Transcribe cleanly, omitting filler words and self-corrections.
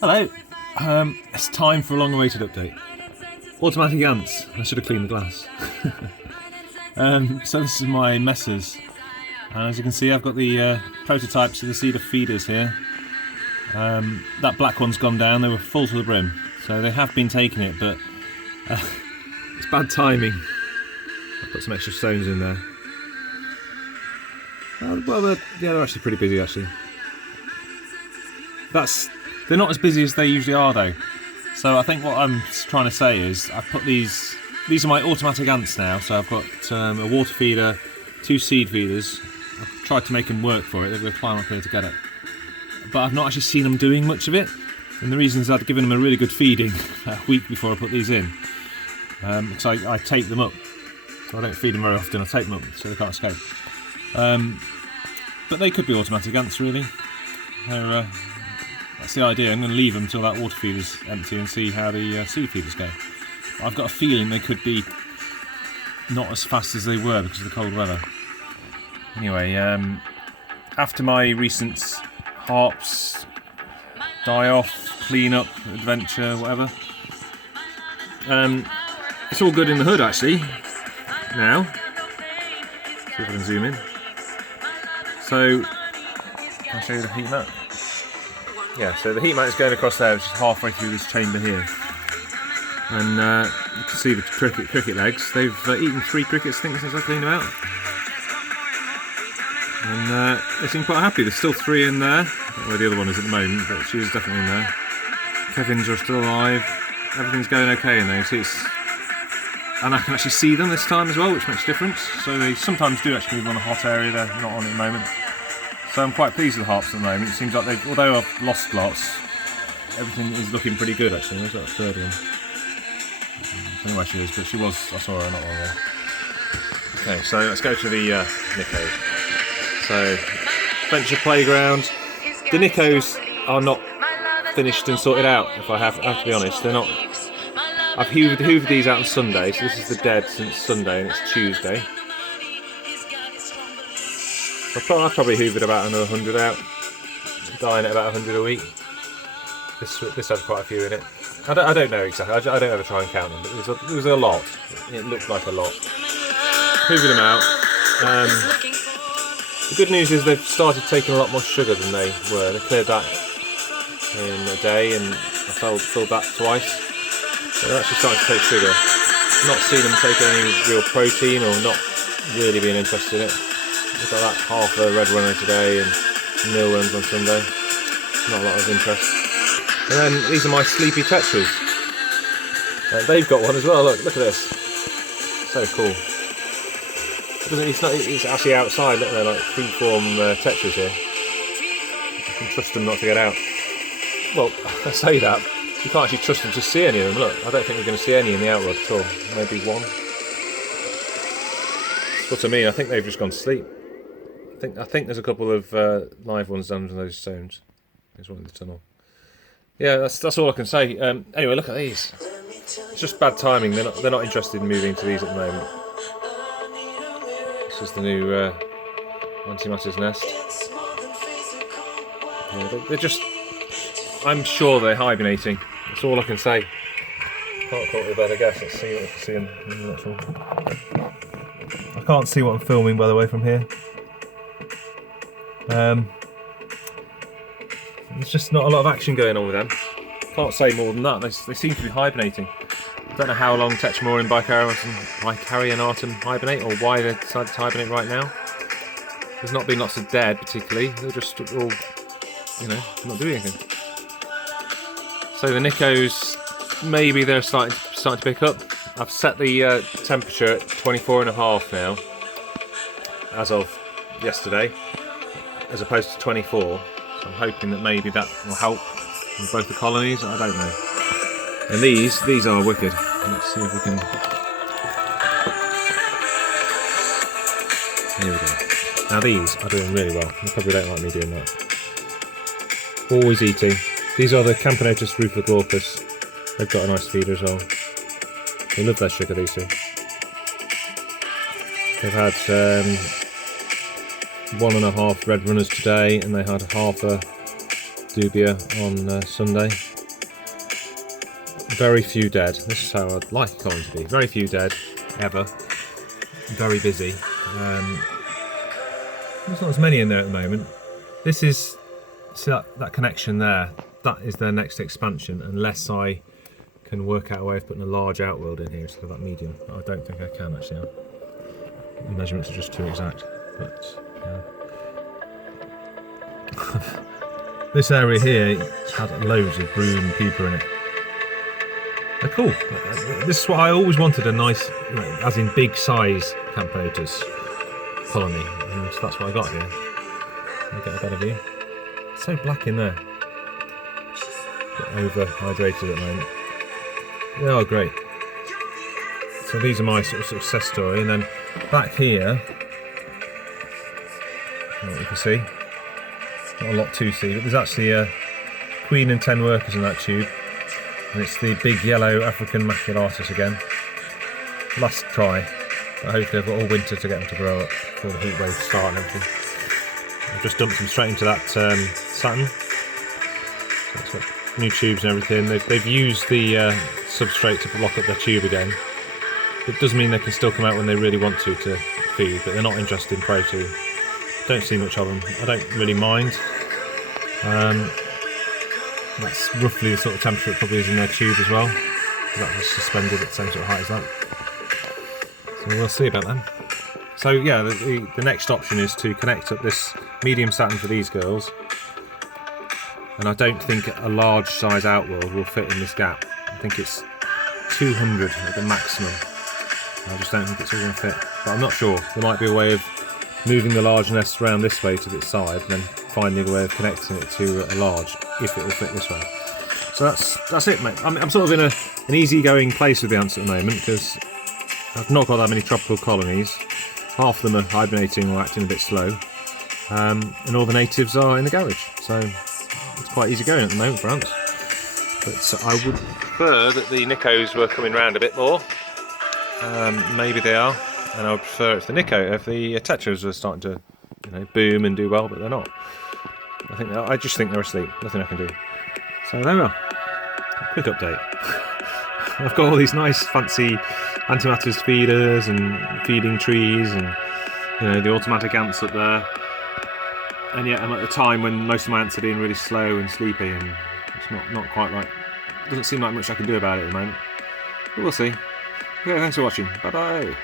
Hello. It's time for a long-awaited update. Automatic ants. I should have cleaned the glass. So this is my messes. As you can see, I've got the prototypes of the seeder feeders here. That black one's gone down. They were full to the brim, so they have been taking it, but it's bad timing. I put some extra stones in there. Well, they're actually pretty busy actually. They're not as busy as they usually are though. So I think what I'm trying to say is I've put these are my automatic ants now. So I've got a water feeder, 2 seed feeders. I've tried to make them work for it. They're going to climb up here to get it. But I've not actually seen them doing much of it. And the reason is I'd given them a really good feeding a week before I put these in. So I tape them up. So I don't feed them very often, I tape them up so they can't escape. But they could be automatic ants really. That's the idea. I'm going to leave them until that water feeder's empty and see how the seed feeders go. I've got a feeling they could be not as fast as they were because of the cold weather. Anyway, after my recent harps, die-off, clean-up, adventure, whatever, it's all good in the hood actually, now. See if I can zoom in. So, can I show you the heat mat? Yeah, so the heat mat is going across there, which is halfway through this chamber here. And you can see the cricket legs. They've eaten 3 crickets, I think, since I cleaned them out. And they seem quite happy. There's still 3 in there. I don't know where the other one is at the moment, but she is definitely in there. Kevin's are still alive. Everything's going okay in there. And I can actually see them this time as well, which makes a difference. So they sometimes do actually move on a hot area they're not on at the moment. So I'm quite pleased with the harps at the moment. It seems like although I've lost lots, everything is looking pretty good actually. There's that 3rd one. I don't know where she is, but she was, I saw her not long ago. Okay, so let's go to the Nikos. So, Venture Playground. The Nikos are not finished and sorted out, if I have to be honest. They're not. I've hoovered these out on Sunday, so this is the dead since Sunday and it's Tuesday. I've probably hoovered about another 100 out, dying at about 100 a week. This had quite a few in it. I don't know exactly, I don't ever try and count them, but there was a lot. It looked like a lot. Hoovered them out. The good news is they've started taking a lot more sugar than they were. They cleared that in a day and I filled that twice. So they're actually starting to take sugar. Not seen them taking any real protein or not really being interested in it. We've got that half a red runner today and mealworms on Sunday. Not a lot of interest. And then these are my sleepy tetras. They've got one as well. Look at this. So cool. It's actually outside. Look, they're like freeform tetras here. You can trust them not to get out. Well, I say that. You can't actually trust them to see any of them. Look, I don't think we're going to see any in the outrod at all. Maybe one. That's what I mean. I think they've just gone to sleep. I think there's a couple of live ones under those stones. There's one in the tunnel. Yeah, that's all I can say. Anyway, look at these. It's just bad timing. They're not interested in moving to these at the moment. This is the new antimatter's nest. Yeah, they're just. I'm sure they're hibernating. That's all I can say. Can't call it a better guess. Let's see what we can see in the next one. I can't see what I'm filming, by the way, from here. There's just not a lot of action going on with them. Can't say more than that. They seem to be hibernating. I don't know how long Tetremore and Bicarionatum hibernate, or why they decided to hibernate right now. There's not been lots of dead, particularly. They're just all, not doing anything. So the Nikos, maybe they're starting to pick up. I've set the temperature at 24.5 now, as of yesterday, as opposed to 24. So I'm hoping that maybe that will help in both the colonies. I don't know. And these are wicked. Let's see if we can. Here we go. Now these are doing really well. You probably don't like me doing that. Always eating. These are the Camponotus rufoglaupus. They've got a nice feeder as well. They love their sugar, these two. They've had 1.5 red runners today, and they had half a dubia on Sunday. Very few dead. This is how I'd like a colony to be. Very few dead, ever. Very busy. There's not as many in there at the moment. This is, see that connection there, that is their next expansion, unless I can work out a way of putting a large outworld in here instead of that medium. I don't think I can actually. The measurements are just too exact. But this area here had loads of brood and pupa in it. They're cool. This is what I always wanted, a nice, as in big size Camponotus colony, and that's what I got here. Let me get a better view. It's so black in there. Bit over-hydrated at the moment. They are great. So these are my sort of success story, and then back here, what you can see, not a lot to see, but there's actually a queen and 10 workers in that tube, and it's the big yellow African maculatus again. Last try, but hopefully I've got all winter to get them to grow up before the heat waves start and everything. I've just dumped them straight into that Saturn. So it's got new tubes and everything. They've used the substrate to block up their tube again. It does mean they can still come out when they really want to feed, but they're not interested in protein. Don't see much of them. I don't really mind. That's roughly the sort of temperature it probably is in their tube as well. That was suspended at the same sort of height as that. So we'll see about them. So yeah, the next option is to connect up this medium Saturn for these girls. And I don't think a large size outworld will fit in this gap. I think it's 200 at the maximum. I just don't think it's all going to fit. But I'm not sure. There might be a way of moving the large nest around this way to its side and then finding a way of connecting it to a large, if it will fit this way. So that's it, mate. I'm sort of in an easy-going place with the ants at the moment because I've not got that many tropical colonies. Half of them are hibernating or acting a bit slow, and all the natives are in the garage. So it's quite easy going at the moment for ants. But I would prefer that the Nicos were coming round a bit more. Maybe they are, and I would prefer if the Tetras were starting to, boom and do well, but they're not. I just think they're asleep. Nothing I can do. So there we are. A quick update. I've got all these nice fancy antimatters feeders and feeding trees, and the automatic ants up there. And yet I'm at a time when most of my ants are being really slow and sleepy, and it's not quite right. Doesn't seem like much I can do about it at the moment. But we'll see. Okay, thanks for watching. Bye bye.